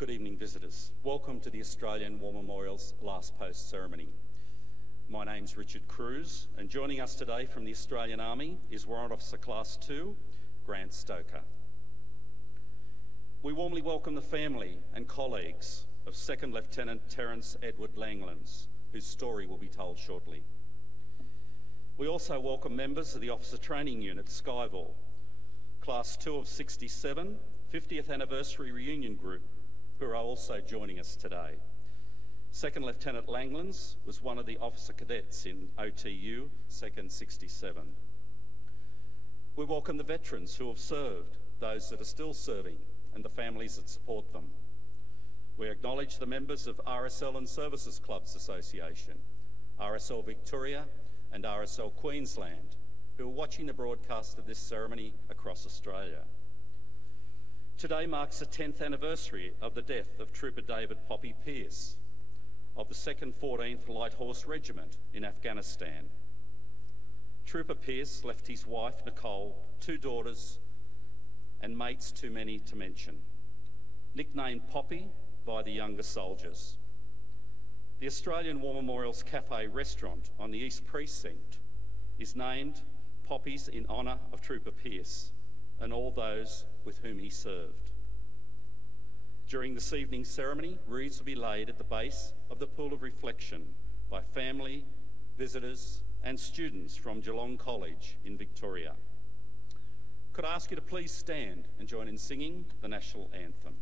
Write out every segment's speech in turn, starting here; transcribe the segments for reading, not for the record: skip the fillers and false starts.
Good evening, visitors. Welcome to the Australian War Memorial's Last Post ceremony. My name's Richard Cruz, and joining us today from the Australian Army is Warrant Officer Class 2, Grant Stoker. We warmly welcome the family and colleagues of 2nd Lieutenant Terence Edward Langlands, whose story will be told shortly. We also welcome members of the Officer Training Unit, Skyville, Class 2 of 67, 50th Anniversary Reunion Group, who are also joining us today. 2nd Lieutenant Langlands was one of the officer cadets in OTU 2nd 67. We welcome the veterans who have served, those that are still serving, and the families that support them. We acknowledge the members of RSL and Services Clubs Association, RSL Victoria and RSL Queensland, who are watching the broadcast of this ceremony across Australia. Today marks the 10th anniversary of the death of Trooper David Poppy Pearce of the 2nd 14th Light Horse Regiment in Afghanistan. Trooper Pearce left his wife Nicole, 2 daughters, and mates too many to mention, nicknamed Poppy by the younger soldiers. The Australian War Memorial's Cafe restaurant on the East Precinct is named Poppy's in honour of Trooper Pearce and all those with whom he served. During this evening's ceremony, wreaths will be laid at the base of the Pool of Reflection by family, visitors and students from Geelong College in Victoria. Could I ask you to please stand and join in singing the National Anthem?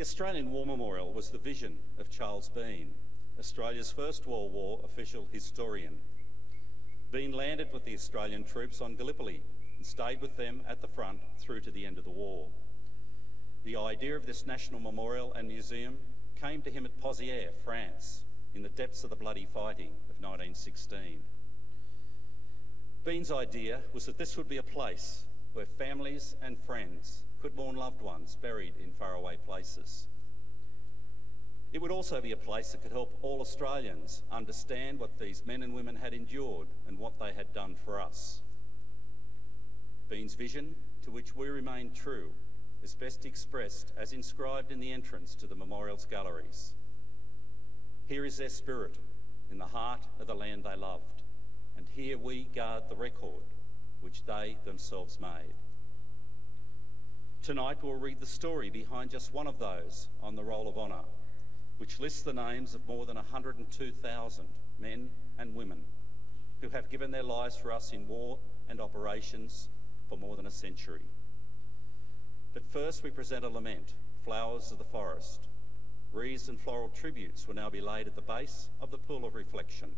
The Australian War Memorial was the vision of Charles Bean, Australia's First World War official historian. Bean landed with the Australian troops on Gallipoli and stayed with them at the front through to the end of the war. The idea of this national memorial and museum came to him at Pozières, France, in the depths of the bloody fighting of 1916. Bean's idea was that this would be a place where families and friends could mourn loved ones buried in faraway places. It would also be a place that could help all Australians understand what these men and women had endured and what they had done for us. Bean's vision, to which we remain true, is best expressed as inscribed in the entrance to the memorial's galleries. Here is their spirit, in the heart of the land they loved, and here we guard the record which they themselves made. Tonight we'll read the story behind just one of those on the Roll of Honour, which lists the names of more than 102,000 men and women who have given their lives for us in war and operations for more than a century. But first we present a lament, Flowers of the Forest. Wreaths and floral tributes will now be laid at the base of the Pool of Reflection.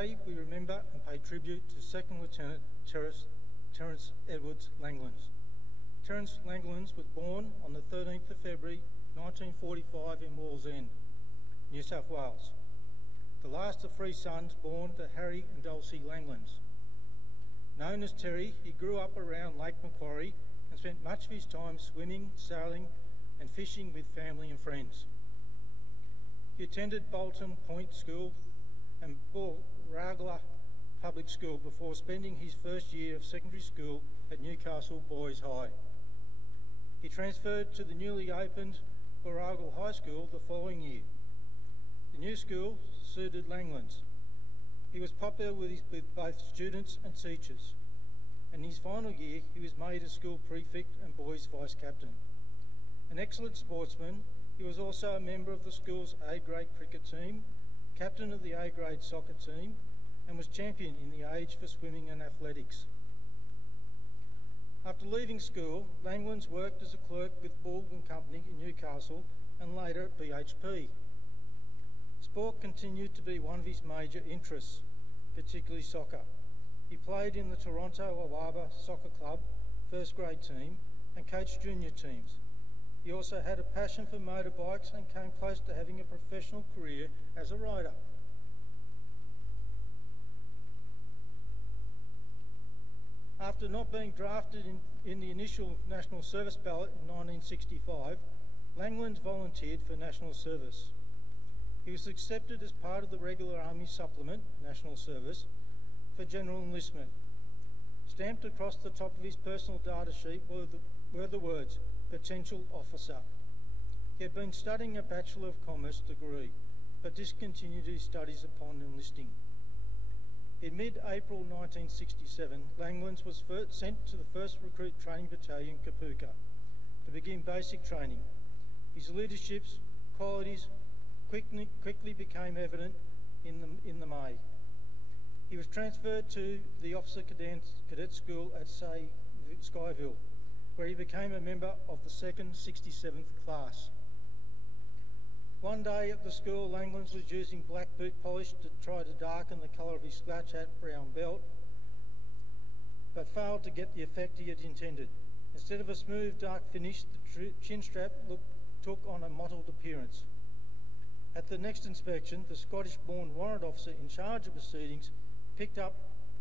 Today we remember and pay tribute to Second Lieutenant Terence Edwards Langlands. Terence Langlands was born on the 13th of February 1945 in Wallsend, New South Wales, the last of 3 sons born to Harry and Dulcie Langlands. Known as Terry, he grew up around Lake Macquarie and spent much of his time swimming, sailing and fishing with family and friends. He attended Bolton Point School and Borragla Public School before spending his first year of secondary school at Newcastle Boys High. He transferred to the newly opened Borragla High School the following year. The new school suited Langlands. He was popular with both students and teachers. In his final year, he was made a school prefect and boys vice captain. An excellent sportsman, he was also a member of the school's A-grade cricket team, captain of the A-grade soccer team, and was champion in the age for swimming and athletics. After leaving school, Langlands worked as a clerk with Bull and Company in Newcastle and later at BHP. Sport continued to be one of his major interests, particularly soccer. He played in the Toronto Awaba Soccer Club first grade team and coached junior teams. He also had a passion for motorbikes and came close to having a professional career as a rider. After not being drafted in the initial National Service ballot in 1965, Langlands volunteered for National Service. He was accepted as part of the regular Army Supplement, National Service, for general enlistment. Stamped across the top of his personal data sheet were the words, Potential Officer. He had been studying a Bachelor of Commerce degree, but discontinued his studies upon enlisting. In mid-April 1967, Langlands was sent to the 1st Recruit Training Battalion, Kapuka, to begin basic training. His leadership qualities quickly became evident in the May. He was transferred to the Officer Cadet School at Skyville, where he became a member of the 2nd 67th class. One day at the school, Langlands was using black boot polish to try to darken the colour of his slouch hat brown belt, but failed to get the effect he had intended. Instead of a smooth dark finish, the chin strap took on a mottled appearance. At the next inspection, the Scottish-born warrant officer in charge of proceedings picked up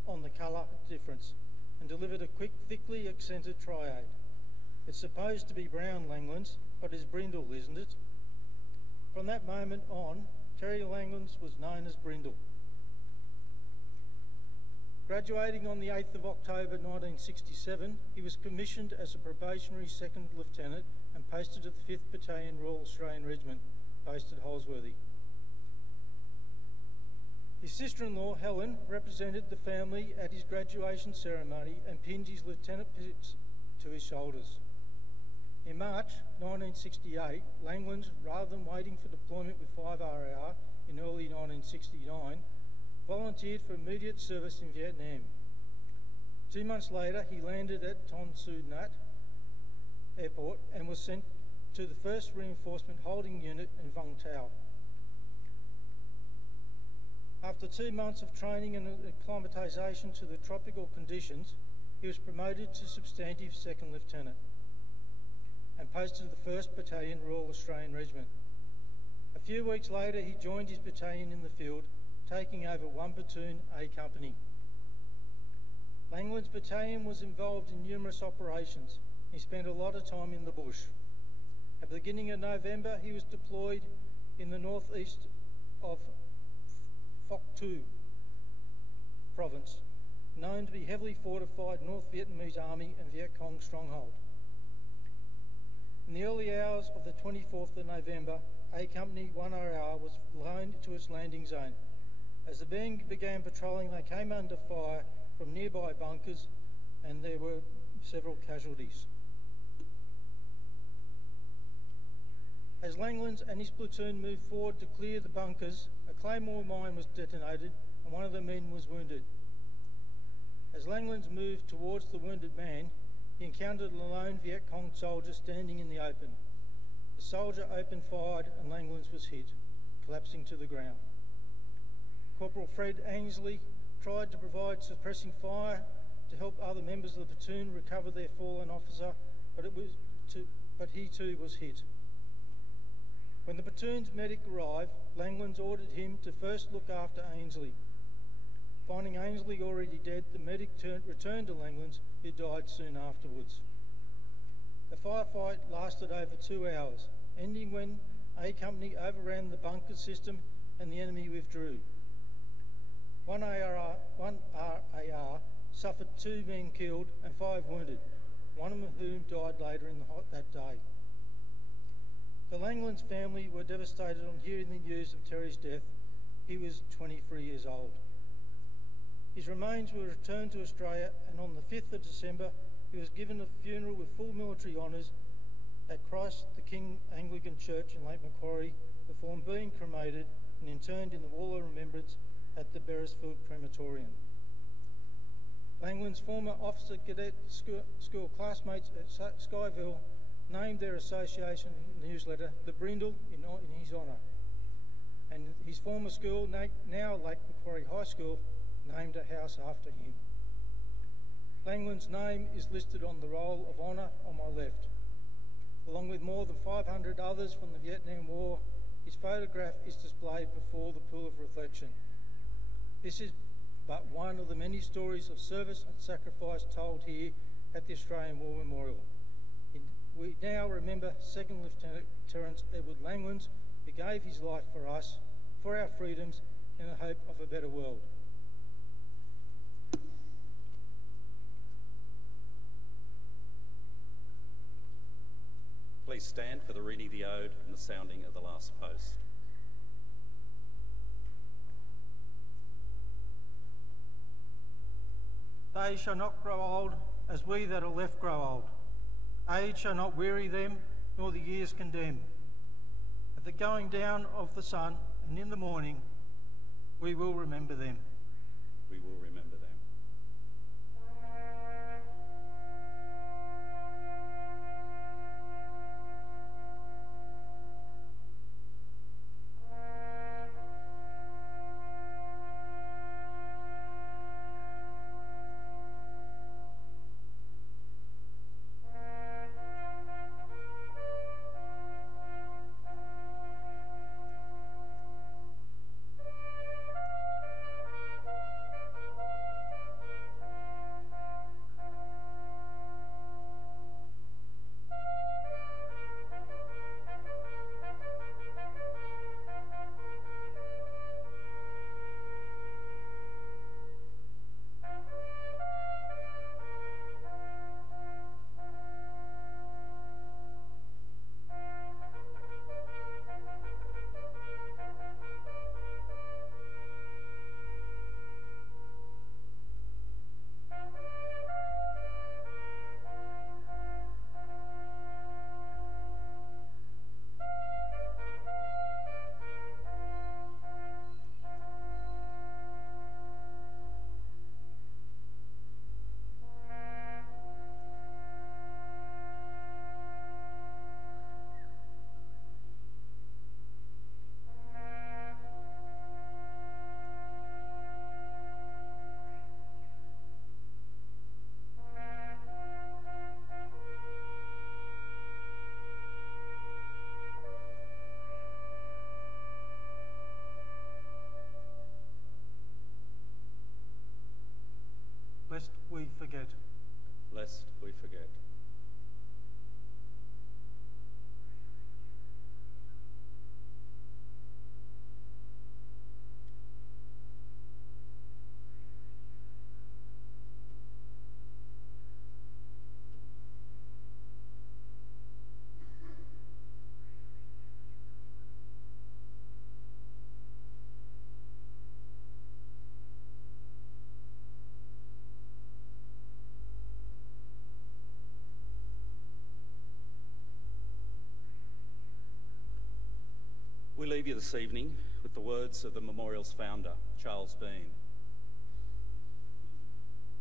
on the colour difference and delivered a quick, thickly accented triade. It's supposed to be brown, Langlands, but it's brindle, isn't it? From that moment on, Terry Langlands was known as Brindle. Graduating on the 8th of October 1967, he was commissioned as a probationary 2nd Lieutenant and posted to the 5th Battalion Royal Australian Regiment, based at Holsworthy. His sister-in-law, Helen, represented the family at his graduation ceremony and pinned his lieutenant to his shoulders. In March 1968, Langlands, rather than waiting for deployment with 5RAR in early 1969, volunteered for immediate service in Vietnam. 2 months later, he landed at Ton Su Nhat Airport and was sent to the 1st Reinforcement Holding Unit in Vung Tau. After 2 months of training and acclimatisation to the tropical conditions, he was promoted to substantive 2nd Lieutenant and posted to the 1st Battalion Royal Australian Regiment. A few weeks later, he joined his battalion in the field, taking over 1 platoon A Company. Langlands' battalion was involved in numerous operations. He spent a lot of time in the bush. At the beginning of November, he was deployed in the northeast of Phoc Tu province, known to be heavily fortified North Vietnamese Army and Viet Cong stronghold. In the early hours of the 24th of November, A Company 1RR was flown to its landing zone. As the band began patrolling, they came under fire from nearby bunkers and there were several casualties. As Langlands and his platoon moved forward to clear the bunkers, a claymore mine was detonated and one of the men was wounded. As Langlands moved towards the wounded man, he encountered a lone Viet Cong soldier standing in the open. The soldier opened fire and Langlands was hit, collapsing to the ground. Corporal Fred Ainsley tried to provide suppressing fire to help other members of the platoon recover their fallen officer, but he too was hit. When the platoon's medic arrived, Langlands ordered him to first look after Ainsley. Finding Ainsley already dead, the medic returned to Langlands, who died soon afterwards. The firefight lasted over 2 hours, ending when A Company overran the bunker system and the enemy withdrew. One RAR suffered 2 men killed and 5 wounded, one of whom died later that day. The Langlands family were devastated on hearing the news of Terry's death. He was 23 years old. His remains were returned to Australia, and on the 5th of December, he was given a funeral with full military honours at Christ the King Anglican Church in Lake Macquarie, before being cremated and interned in the Wall of Remembrance at the Beresfield Crematorium. Langland's former officer cadet school classmates at Skyville named their association newsletter the Brindle in his honour, and his former school, now Lake Macquarie High School, named a house after him. Langland's name is listed on the roll of honour on my left. Along with more than 500 others from the Vietnam War, his photograph is displayed before the pool of reflection. This is but one of the many stories of service and sacrifice told here at the Australian War Memorial. We now remember Second Lieutenant Terence Edward Langlands, who gave his life for us, for our freedoms, in the hope of a better world. Please stand for the reading of the ode and the sounding of the last post. They shall not grow old as we that are left grow old. Age shall not weary them, nor the years condemn. At the going down of the sun and in the morning, we will remember them. We will remember them. Lest we forget. Lest we forget. We leave you this evening with the words of the memorial's founder, Charles Bean.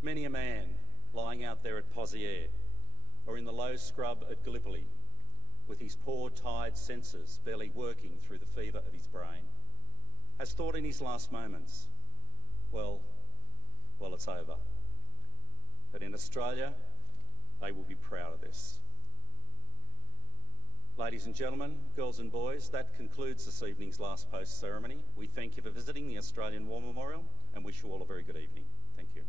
Many a man lying out there at Poziere or in the low scrub at Gallipoli, with his poor, tired senses barely working through the fever of his brain, has thought in his last moments, well, it's over. But in Australia, they will be proud of this. Ladies and gentlemen, girls and boys, that concludes this evening's last post ceremony. We thank you for visiting the Australian War Memorial and wish you all a very good evening. Thank you.